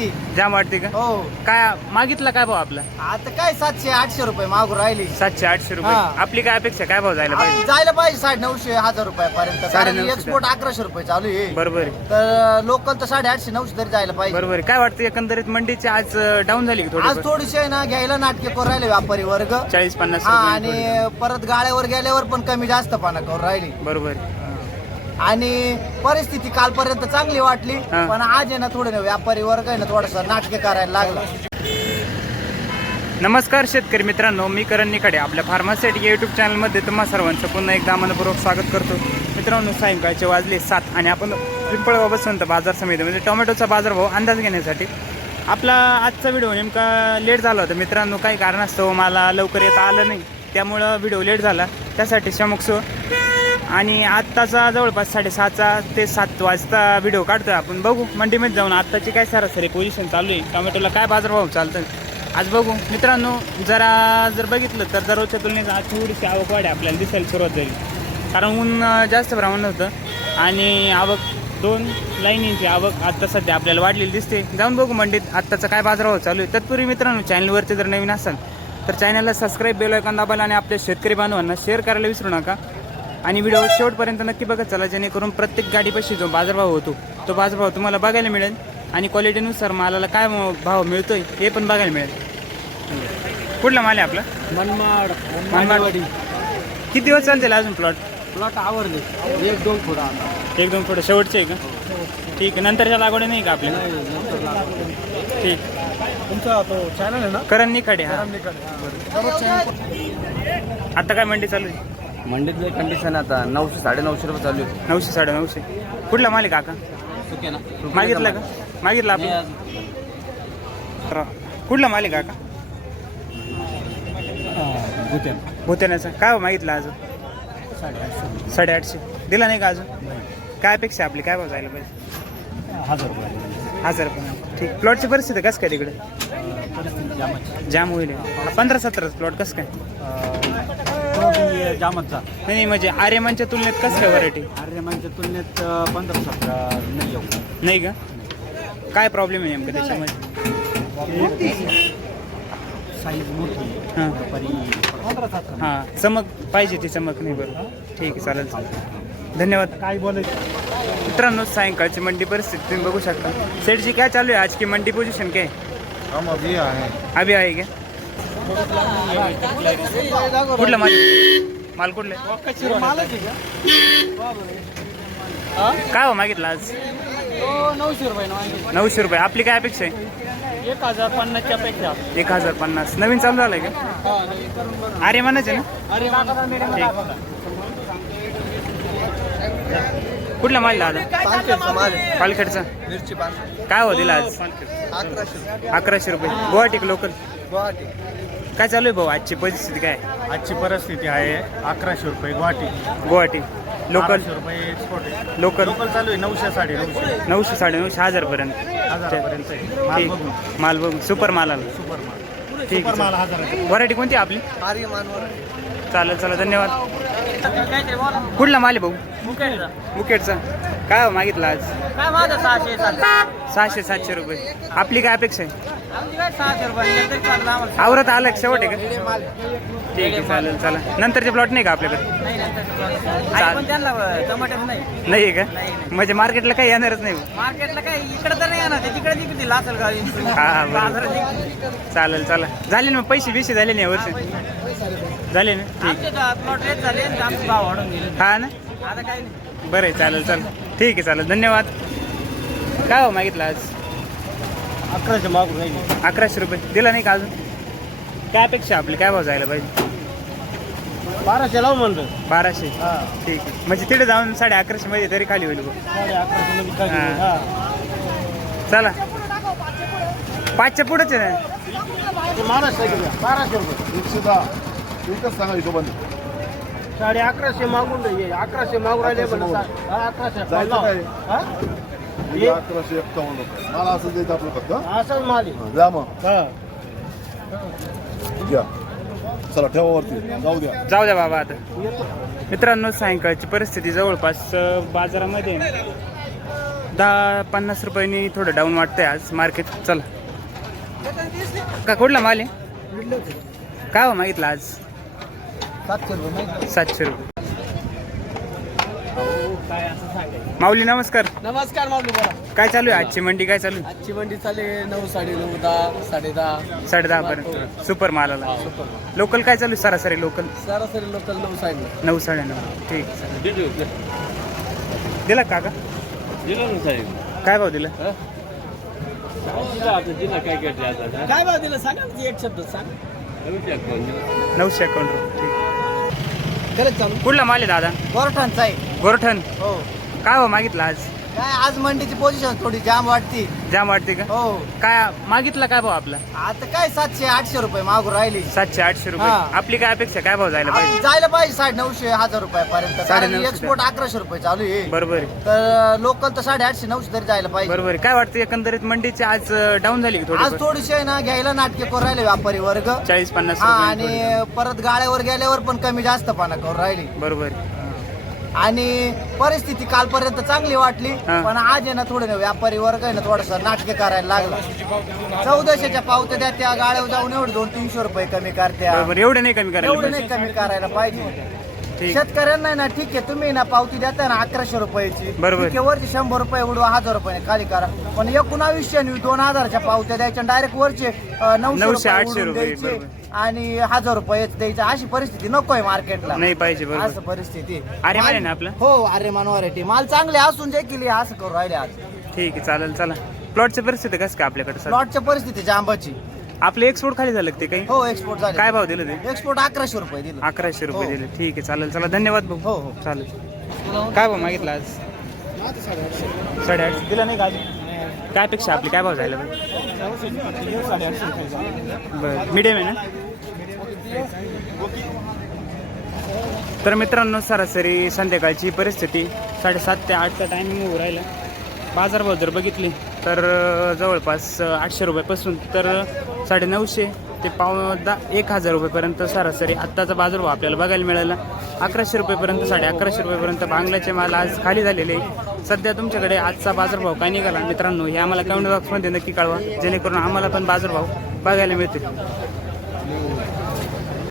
वाटते जाम वाटते का? हो. काय मागितला काय भाव आपला? आता काय सातशे आठशे रुपये मागू राहिली. सातशे आठशे रुपये. हा. आपली काय अपेक्षा काय भाव जायला पाहिजे? जायला पाहिजे साडे नऊशे हजार रुपयापर्यंत. कारण एक्सपोर्ट अकराशे रुपये चालू आहे. बरोबर आहे. तर लोकल तर साडे आठशे नऊशे तरी जायला पाहिजे. बरोबर आहे. काय वाटतं एकंदरीत मंडीची आज डाऊन झाली की आज थोडी थोडीशी आहे ना घ्यायला नाटके करू राहिले व्यापारी वर्ग. चाळीस पन्नास हा आणि परत गाड्यावर गेल्यावर पण कमी जास्त पाना करू राहिली. बरोबर आहे. आणि परिस्थिती कालपर्यंत चांगली वाटली हा. पण आज आहे ना थोडे ना व्यापारी वर्ग आहे ना थोडस नाटके करायला लागला. नमस्कार शेतकरी मित्रांनो मी करण निकडे आपल्या फार्मासिटी या युट्यूब चॅनलमध्ये तुम्हा सर्वांचं पुन्हा एकदा मनपूर्वक स्वागत करतो. मित्रांनो सायंकाळचे वाजले सात आणि आपण पिंपळगाव बसवंत बाजार समिती म्हणजे टोमॅटोचा बाजारभाव अंदाज घेण्यासाठी. आपला आजचा व्हिडिओ नेमका लेट झाला होता. मित्रांनो काही कारणास्तव मला लवकर येता आलं नाही. त्यामुळं व्हिडिओ लेट झाला. त्यासाठी क्षमक्सो आणि आत्ताचा जवळपास साडेसहाचा ते सात वाजता व्हिडिओ काढतोय आपण. बघू मंडीमध्ये जाऊन आत्ताची काय सरासरी पोझिशन चालू आहे. टोमॅटोला काय बाजारभाव चालतं आज बघू. मित्रांनो जरा जर बघितलं तर दररोजच्या तुलनेत आज थोडीशी आवक वाढे आपल्याला दिसायला सुरुवात झाली. कारण ऊन जास्त प्रमाणात होतं. आणि आवक दोन लाईनींची आवक आत्ता सध्या आपल्याला वाढलेली दिसते. जाऊन बघू मंडीत आत्ताचा काय बाजारभाव चालू आहे. तत्पूर्वी मित्रांनो चॅनलवरती जर नवीन असाल तर चॅनलला सबस्क्राईब बेल ऐकून दाबायला आणि आपल्या शेतकरी बांधवांना शेअर करायला विसरू नका. आणि व्हिडिओ शेवटपर्यंत नक्की बघत चला जेणेकरून प्रत्येक गाडीपाशी जो बाजारभाव होतो तो बाजारभाव तुम्हाला बघायला मिळेल. आणि क्वालिटीनुसार मालाला काय भाव मिळतोय हे पण बघायला मिळेल. कुठला माल आहे आपला? मनमाड मनमाड. किती दिवस चालतील अजून प्लॉट प्लॉट आवरले. एक दोन थोडा एक दोन थोडं शेवटचे आहे का? ठीक आहे. नंतरच्या लागवड नाही का आपल्या ठीक. तुमचा तो चॅनल आहे ना? करण निखाडे हा. आता काय मंडी चालू आहे? मंडीतले कंडिशन आता. नऊशे साडे नऊशे रुपये चालू आहे नऊशे साडे नऊशे कुठला माल आहे काका? सुके ना. मागितलं का? मागितलं आपण कुठला माल आहे काका? भूत्यानाचा काय हो मागितलं अजून? साडेआठशे. दिला नाही का अजून? काय अपेक्षा आहे आपली? काय भाव जायला पाहिजे? हजार रुपये हजार रुपये. ठीक. प्लॉटची परिस्थिती कसं काय तिकडे? जाम होईल. हा, पंधरा सतरा प्लॉट कसं काय? जामतचा. नाही नाही, म्हणजे आर्यमानच्या तुलनेत कसं काय व्हरायटी आर्यमानच्या तुलनेत पंधरा सतरा नाही येऊ नाही का? काय प्रॉब्लेम आहे नेमकं त्याच्यामध्ये? साईज मोठी हां. परी पंधरा सतरा. हां. चमक पाहिजे ती चमक नाही बरोबर ठीक आहे चालेल चालेल. धन्यवाद. काय बोलायचं? मित्रांनो सायंकाळची मंडी परिस्थिती तुम्ही बघू शकता. सेठजी काय चालू आहे आज की मंडी पोझिशन काय? हम अभी आए हैं अभि आहे का? कुठला माल? माल कुठला काय हो मागितलं आज? नऊशे रुपये ना नऊशे रुपये. आपली काय अपेक्षा आहे? एक हजार पन्नासच्या पेक्षा. एक हजार पन्नास. नवीन चालू झालंय का? अरे म्हणायचे ना? अरे कुठला माल दादा? पालखेडचा काय हो दिला आज? अकराशे अकराशे रुपये. गुवाहाटी लोकल गुवाहाटी काय चालू आहे भाऊ? आजची परिस्थिती काय? आजची परिस्थिती आहे अकराशे रुपये गुवाहाटी. गुवाहाटी. लोकल बाराशे रुपये एक्सपोर्ट आहे. लोकल लोकल चालू आहे नऊशे साडे नऊशे नऊशे साडे नऊशे हजार पर्यंत हजारापर्यंत. आहे माल ठीक बघून. माल बघून. सुपर माल आला. सुपर माल. ठीक सुपर माल व्हरायटी कोणती आहे आपली? चालेल चला धन्यवाद. कुठला माल आहे भाऊ? मुकेटचा काय हो मागितला आज? काय माझं सहाशे सहाशे सातशे रुपये. आपली काय अपेक्षा आहे? आवरत आलं शेवट आहे का? ठीक आहे चालेल चला. नंतरचे प्लॉट नाही का आपल्याकडे? नाही. का? म्हणजे मार्केटला काही येणारच नाही मार्केटला इकडे तर नाही येणार हा हा बरोबर. चालेल चला. झाले ना मग पैसे बिशे झाले ना यावर्षी झाले ना? ठीक. हा ना? काही बरं आहे चालेल चालेल ठीक आहे चालेल. धन्यवाद. काय हो मागितलं आज? अकराशे मागून राहिले. अकराशे रुपये. दिला नाही का अजून? काय अपेक्षा आपली? काय भाव जायला पाहिजे? बाराशे लाव म्हणतो बाराशे. ठीक आहे. म्हणजे तिथे जाऊन साडे अकराशे मध्ये तरी खाली होईल बुवा. साडे अकराशे मध्ये खाली. हा. चला. पाचच्या पुढेच आहे ना? महाराष्ट्र बाराशे रुपये. एकशे दहा. एकच सांगा हिशोबाने. साडे अकराशे मागून राहिले. अकराशे मागून राहिले अकराशे पण. सा- हा, अकराशे जायचं काय? हा? हे अकराशे एक्कावन्न रुपये. मला असं द्यायचं आपलं फक्त हं? असंच माल आहे. हं, द्या मग. घ्या. चला ठेवा वरती. जाऊ द्या. जाऊ द्या बाबा आता. मित्रांनो सायंकाळची परिस्थिती जवळपास अं, बाजारामध्ये दहा पन्नास रुपयांनी थोडं डाऊन वाटतंय आज. मार्केट चला. का कुठला माल आहे? काय हो मागितलं आज? सातशे रुपये. सातशे रुपये माऊली नमस्कार. नमस्कार माऊली बोला. काय चालू आहे? आजची मंडी काय चालू आहे? आजची मंडी चालली नऊ साडे नऊ दहा साडे दहा. साडे दहा पर्यंत. सुपर मालाला लोकल काय चालू आहे? सरासरी लोकल? सरासरी लोकल नऊ साडे नऊ. साडे नऊ. ठीक. चालेल. दिला का काका? दिलं ना साहेब. काय भाव दिला? काय काय भाव दिलं? सांगा ना एक शब्द सांग. नऊशे अकाउंट ठीक. खरंच चालू. कुठला माल आहे दादा? गोरठांचा आहे. गोरठण हो. काय भाव मागितला आज? काय आज मंडीची पोझिशन थोडी जाम वाटती. जाम वाटते का? हो. काय मागितला काय भाव आपला? आता काय सातशे आठशे रुपये मागू राहिली. सातशे आठशे रुपये. हा. आपली काय अपेक्षा काय भाव जायला पाहिजे? जायला पाहिजे साडे नऊशे हजार रुपयापर्यंत. साडे कारण नऊशे. एक्सपोर्ट अकराशे रुपये चालू आहे. बरोबर. आहे तर लोकल तर साडे आठशे नऊशे तरी जायला पाहिजे. बरोबर. आहे काय वाटतं एकंदरीत मंडीची आज डाऊन झाली आज थोडी थोडीशी आहे ना घ्यायला नाटके करू राहिले व्यापारी वर्ग. चाळीस पन्नास हा रुपये आणि परत गाड्यावर गेल्यावर पण कमी जास्त पाना करू राहिली. बरोबर. आहे. आणि परिस्थिती कालपर्यंत चांगली वाटली हा. पण आज आहे ना थोडे ना व्यापारी वर्ग आहे ना थोडस नाटके करायला लागला. चौदाशेच्या पावत्या द्या त्या गाड्यावर जाऊन एवढे दोन तीनशे रुपये कमी करत्या. बरोबर एवढे नाही कमी करायला एवढे पाहिजे नाही कमी करायला पाहिजे. ठीक. शेतकऱ्यांना आहे ना ठीक आहे तुम्ही ना पावती देता ना अकराशे रुपयाची. बरोबर. ठीक आहे, वरची शंभर रुपये उडवा हजार रुपये खाली करा. पण एकोणावीसशे आणि दोन हजारच्या पावत्या द्यायच्या डायरेक्ट वरचे अं, नऊशे, नऊशे रुपये आठशे रुपये, द्यायचे. बरोबर. आणि हजार रुपये द्यायचे अशी परिस्थिती नकोय मार्केटला. नाही पाहिजे असं परिस्थिती. आर्यमान आहे ना आपलं? हो आर्यमान व्हरायटी माल चांगले असून जे केली असं करू राहिले आज. ठीक आहे चालेल चला. प्लॉटची परिस्थिती कसं काय आपल्याकडे सर? प्लॉटच्या परिस्थिती आंबाची आपले एक्सपोर्ट खाली झालं का ते काही? हो एक्सपोर्ट झाले. काय भाव दिलं ते? एक्सपोर्ट अकराशे रुपये दिले. अकराशे रुपये हो. दिले. ठीक आहे चालेल चला धन्यवाद भाऊ. हो हो. चालेल. काय भाव मागितला आज? साडेआठ दिला नाही का अजून? काय अपेक्षा आपली? काय भाव जायला बरं. मिडियम आहे ना? तर मित्रांनो सरासरी संध्याकाळची परिस्थिती साडेसात ते आठचा टायमिंग उभं राहिला. बाजारभाव जर बघितली तर जवळपास आठशे रुपयापासून तर साडे साडेनऊशे ते पाव दहा एक हजार रुपयेपर्यंत सरासरी आत्ताचा बाजारभाव आपल्याला बघायला मिळाला. अकराशे रुपयेपर्यंत साडे अकराशे रुपयेपर्यंत बांगल्याचे माल आज खाली झालेले आहे. सध्या तुमच्याकडे आजचा बाजारभाव काय निघाला? मित्रांनो हे आम्हाला कमेंट बॉक्समध्ये नक्की कळवा. जेणेकरून आम्हाला पण बाजारभाव बघायला मिळतील.